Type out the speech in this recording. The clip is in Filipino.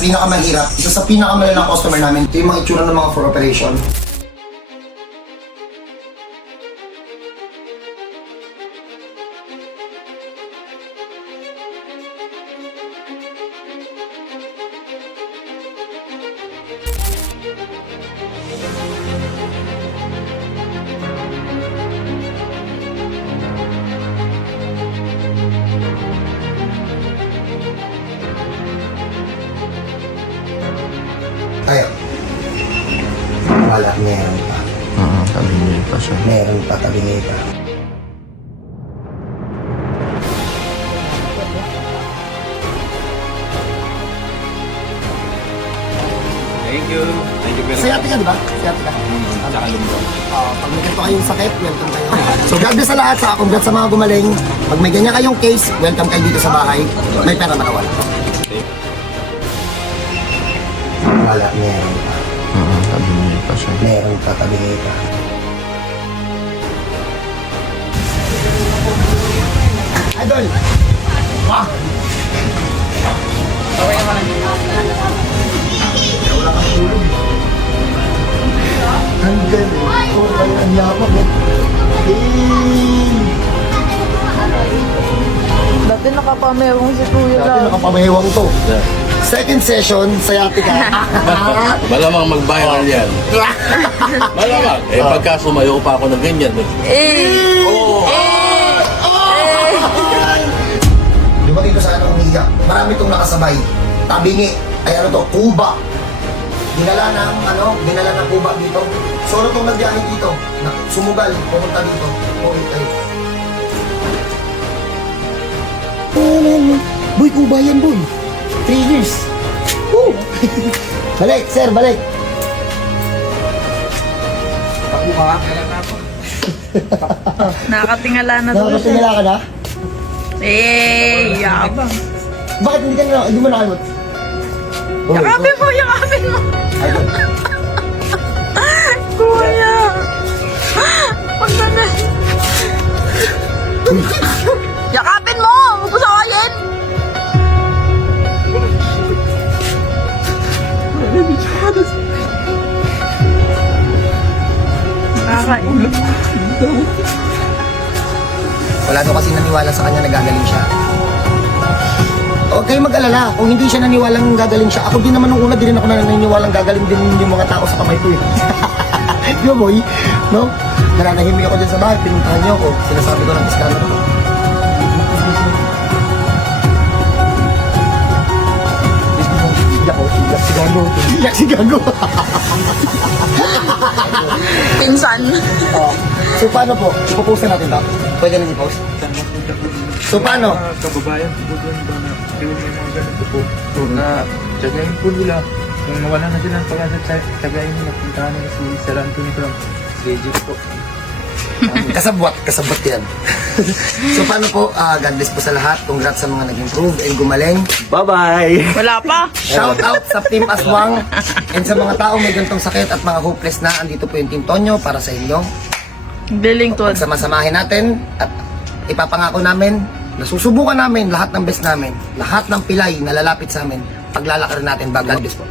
pinakamahirap, isa sa pinakamalalang customer namin, ito yung mga itsura ng mga for operation. Tayo. Wala, meron pa. Oo, tabi pa siya. Meron pa, tabi pa. Thank you. Thank you very much. Sayate ka, di ba? Sayate ka. Tsaka lumbo. Ah, pag may ganito kayong sakit, welcome kayo. So God bless sa lahat, sa congrats sa mga gumaling. Pag may ganyan kayong case, welcome kayo dito sa bahay. May pera makawala. Wala, meron pa. Oo, tabi pa siya. Meron pa, tabi pa. Idol! Pa! Wala kang tulog. Ang galing. Oh, ang ang yaman mo. Eh! Dati nakapamerong si Kuya Dati lang. nakapamahewang to. Second session, sayatika. Malamang mag-viral yan. Malamang. Eh, pagka sumayo pa ako ng ganyan. Eh! Oo. Dumating ko sa ano umiiyak. Marami itong nakasabay. Tabingi. Ay ano to, kuba. Dinala ng ano, dinala ng kuba dito. Solo itong nagbiyahe dito. Na, sumugal, pumunta dito. Okay tayo. Boy, kuba yan, boy. Three years. Woo! balik, sir, balik. Nakatingala na daw siya. Nakakatingala ka na? Eh, yabang. Bakit hindi ka na, hindi mo nakalimot? Boy, Yakapin mo, yakapin mo. Idol. Kuya. Pag ganun. Nakakailok. Wala daw kasi naniwala sa kanya na gagaling siya. Huwag kayo mag-alala. Kung hindi siya naniwalang gagaling siya, ako din naman nung una, din ako na naniniwalang gagaling din yung mga tao sa kamay ko eh. Di ba boy? No? Nananahimik ako dyan sa bahay, pinuntahan niyo ako. Sinasabi ko ng iskandalo ko. Gago. Iyak si Gago. Pinsan. oh. So paano po? Ipopost na natin ba? Pwede na i-post? So paano? Mga kababayan po doon ba na yun yung mga ganito po. So na tsagayin po nila. Kung nawala na sila ng pag-asa, tsa- tsagayin nila. Puntahan nila si Sir Anthony Cram. Si Egypt po. Kasabwat, kasabwat yan. so paano po, ah, God bless po sa lahat. Congrats sa mga nag-improve and gumaling. Bye-bye! Wala pa. Shout out sa Team Aswang and sa mga taong may gantong sakit at mga hopeless na. Andito po yung Team Tonyo para sa inyo. Biling to. Pagsamasamahin natin at ipapangako namin na susubukan namin lahat ng best namin. Lahat ng pilay na lalapit sa amin. Paglalakarin natin ba, God bless po.